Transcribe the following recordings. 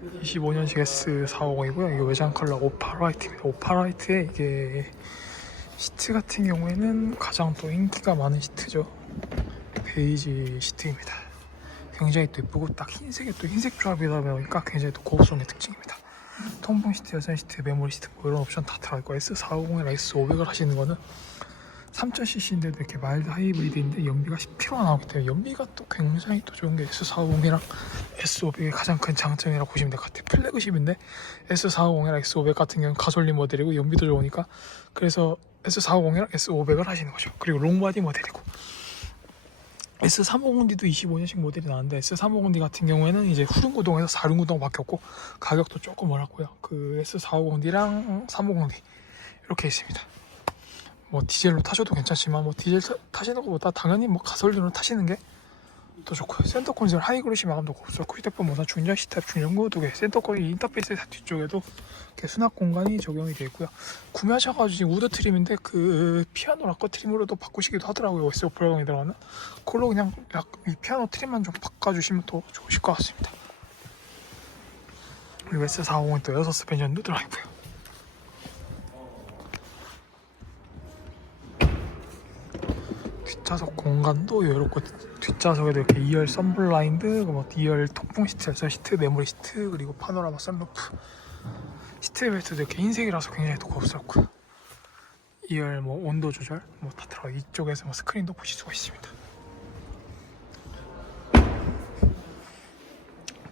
25년식 S450이고요. 이게 외장 컬러 오파라이트입니다. 오파라이트에 이게 시트 같은 경우에는 가장 또 인기가 많은 시트죠. 베이지 시트입니다. 굉장히 또 예쁘고 딱 흰색에 또 흰색 조합이다 보니까 굉장히 또게 특징입니다. 통풍 시트, 여선 시트, 메모리 시트 뭐 이런 옵션 다 들어있고 S450이나 S500을 하시는 거는 3000cc인데도 이렇게 마일드 하이브리드인데 연비가 10km가 나오기 때문에 연비가 또 굉장히 또 좋은 게 S450이랑 S500의 가장 큰 장점이라고 보시면 될 것 같아요. 플래그십인데 S450이랑 S500 같은 경우는 가솔린 모델이고 연비도 좋으니까 그래서 S450이랑 S500을 하시는 거죠. 그리고 롱바디 모델이고 S350D도 25년식 모델이 나왔는데 S350D 같은 경우에는 이제 후륜구동에서 사륜구동 바뀌었고 가격도 조금 올랐고요. 그 S450D랑 350D 이렇게 있습니다. 뭐 디젤로 타셔도 괜찮지만 뭐 디젤 타- 타시는 것보다 당연히 뭐 가솔린으로 타시는 게 더 좋고요. 센터 콘솔 하이그로시 마감도 고급스럽고 휴대폰 모사 충전 시탑 충전구 두 개, 센터 콘 인터페이스 뒤쪽에도 이렇게 수납 공간이 적용이 되어 있고요. 구매하셔가지고 우드 트림인데 그 피아노 락커 트림으로도 바꾸시기도 하더라고요. S 오프라공에 들어가는 그걸로 그냥 약이 피아노 트림만 좀 바꿔주시면 더 좋으실 것 같습니다. 그리고 S450은 또 6 스펜션도 들어있고요. 뒷좌석 공간도 여유롭고 뒷좌석에도 이렇게 2열 썬블라인드, 뭐 2열 통풍 시트, 열선 시트, 메모리 시트, 그리고 파노라마 썬루프 시트 벨트도 이렇게 흰색이라서 굉장히 또 고급스럽고 2열 뭐 온도 조절 뭐 다 들어가 이쪽에서 뭐 스크린도 보실 수가 있습니다.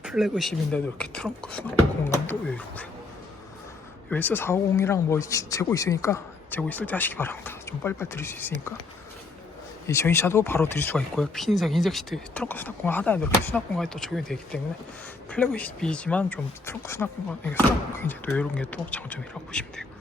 플래그십인데도 이렇게 트렁크 수납 공간도 여유롭고요. S450이랑 뭐 재고 있으니까 재고 있을 때 하시기 바랍니다. 좀 빨리빨리 드릴 수 있으니까 이 전시차도 바로 드릴 수가 있고요. 흰색, 흰색 시트 트렁크 수납 공간 하단에 이렇게 수납 공간이 또 적용이 되기 때문에 플래그십이지만 좀 트렁크 수납 공간, 수납 공간이 굉장히 또 여유로운 게또 장점이라고 보시면 돼요.